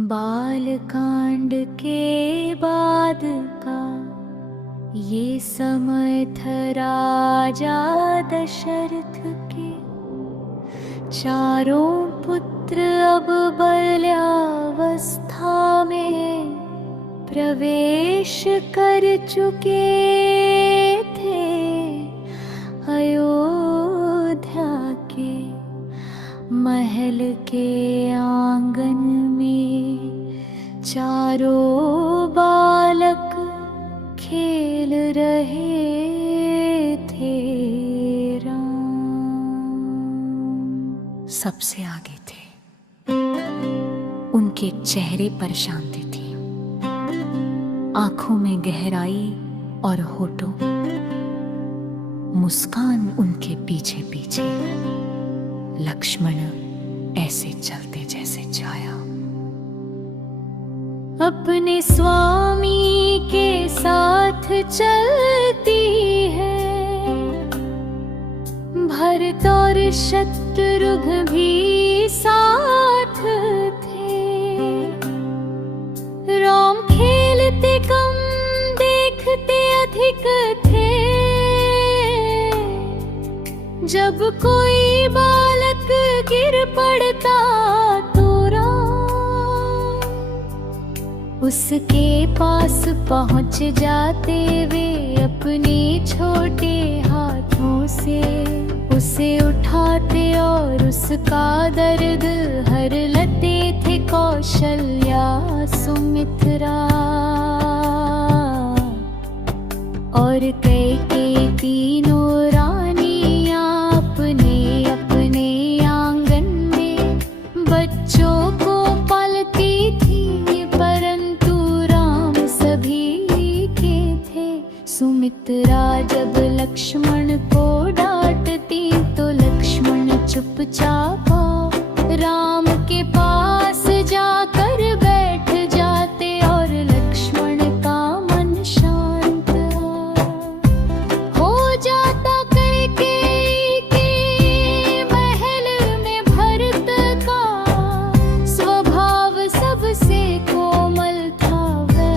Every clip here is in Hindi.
बालकांड के बाद का ये समय था राजा दशरथ के। चारों पुत्र अब बाल्यावस्था में प्रवेश कर चुके थे। अयोध्या के महल के आंगन में चारों बालक खेल रहे थे। राम सबसे आगे थे। उनके चेहरे पर शांति थी, आंखों में गहराई और होठों मुस्कान उनके पीछे पीछे। लक्ष्मण ऐसे चलते जैसे छाया। अपने स्वामी के साथ चलती है। भरत और शत्रुघ्न भी साथ थे। राम खेलते कम देखते अधिक थे। जब कोई बालक गिर पड़ता तो राम उसके पास पहुंच जाते। वे अपने छोटे हाथों से उसे उठाते और उसका दर्द हर लेते थे। कौशल्या सुमित्रा और कैकेयी तीनों रानियां अपने अपने आंगन में बच्चों को पालती थी। परंतु राम सभी के थे। सुमित्रा जब लक्ष्मण को डांटती तो लक्ष्मण चुपचाप राम के पास जाकर बैठ जाते और लक्ष्मण का मन शांत हो जाता। कैकेयी के महल में भरत का स्वभाव सबसे कोमल था। वह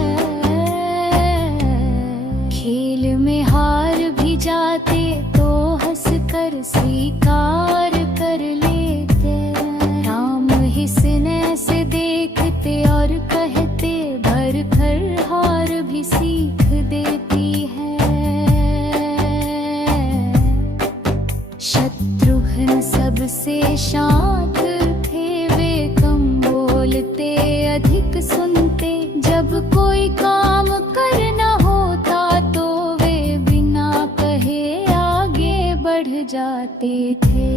खेल में हार भी जाते तो हंसकर स्वीकार कर लेते। राम हिसने से देखते और कहते भर कर हार भी सीख देती है। शत्रुघ्न सबसे शांत थे। वे कम बोलते अधिक सुनते। जब कोई काम करना होता तो वे बिना कहे आगे बढ़ जाते थे।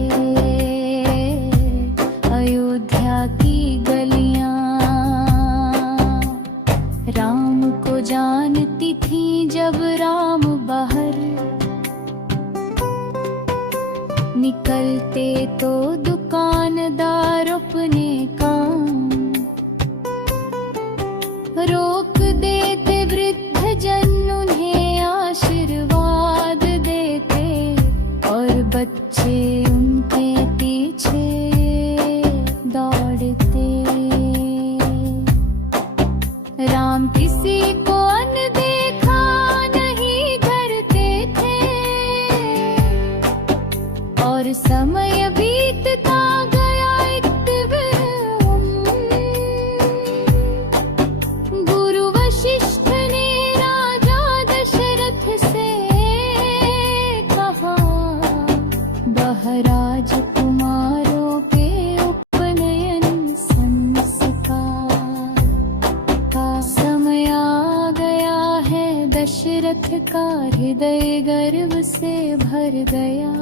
अयोध्या की गलियां राम को जानती थीं। जब राम बाहर निकलते तो दुकानदार अपने काम रोक देते। वृद्ध जन उन्हें आशीर्वाद देते और बच्चे उनके पीछे दौड़ते। राम किसी को अनदेखा नहीं करते थे और समय बीतता गया। एक गुरु वशिष्ठ ने राजा दशरथ से कहा, बहराज कुमारों के उपनयन संस्कार का समय आ गया है। दशरथ का हृदय गर्व से भर गया।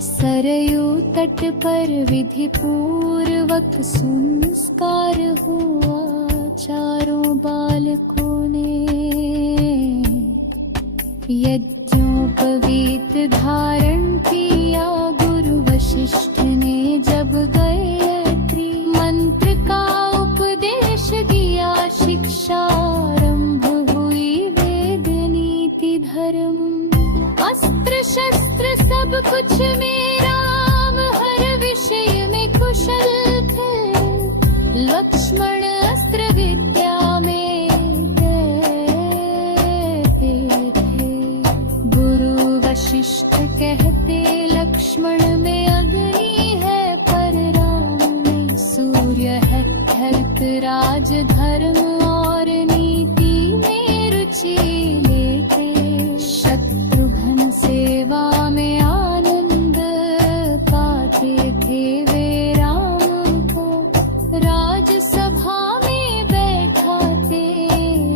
सरयू तट पर विधि पूर्वक संस्कार हुआ। चारों बालकों ने यज्ञोपवीत धारण किया। गुरु वशिष्ठ ने जब गायत्री मंत्र का उपदेश दिया। शिक्षा आरंभ हुई, वेद नीति धर्म अस्त्र शस्त्र सब कुछ में राम हर विषय में कुशल थे। लक्ष्मण अस्त्र राज धर्म और नीति में रुचि लेते, शत्रुघ्न सेवा में आनंद पाते थे वे राम को राजसभा में बैठाते।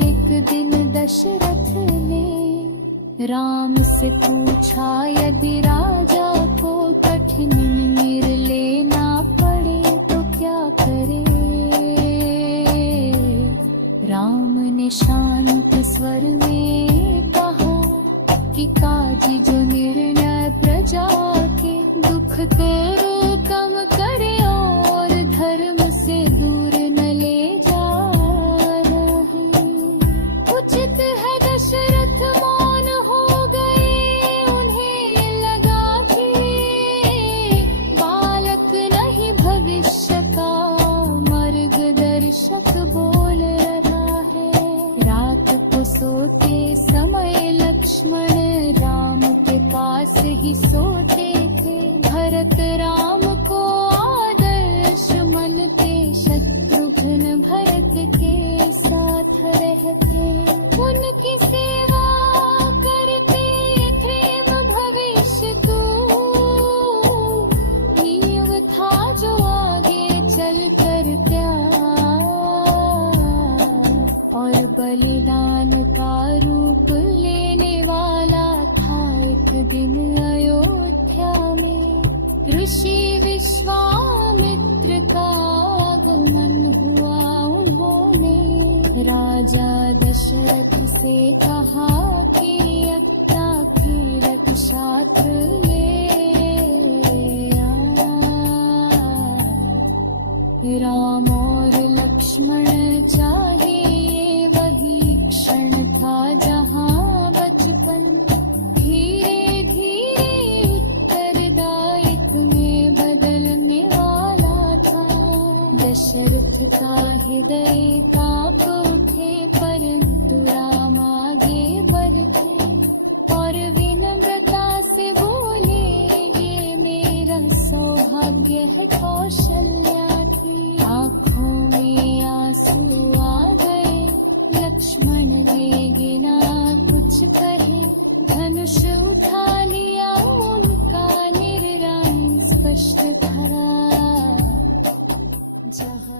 एक दिन दशरथ ने राम से पूछा, यदि राजा को कठिन निर्णय लेना पड़े तो क्या करे? राम ने शांत स्वर में कहा कि काजी जो निर्णय प्रजा के दुख को कम करे और धर्म से दूर न ले जा रहे। उचित है दशरथ मौन हो गए, उन्हें लगा कि बालक नहीं भविष्य का मार्गदर्शक बोल रहा है। रात को सोते समय लक्ष्मण राम के पास ही सोते थे। भरत राम को आदर्श मानते, शत्रुघ्न भरत के साथ रहते। उनकी सेवा करते प्रेम भविष्य तू, नींव था जो आगे चल कर प्यार और बलिदान का रूप लेने वाला था। एक दिन अयोध्या में ऋषि विश्वामित्र का आगमन हुआ। उन्होंने राजा दशरथ से कहा कि अपना की रक्षात्र ले आ। राम और लक्ष्मण चाहिए वही क्षण था जहाँ बचपन धीरे धीरे उत्तरदायित्व में बदलने वाला था। दशरथ का हृदय कांप उठे, परंतु राम आगे बढ़े और विनम्रता से बोले, ये मेरा सौभाग्य है कौशल्या की। आँखों में आंसू आ गए, लक्ष्मण वेगिना कुछ कहे, धनुष उठा लिया उनका निर्णय स्पष्ट था। जहाँ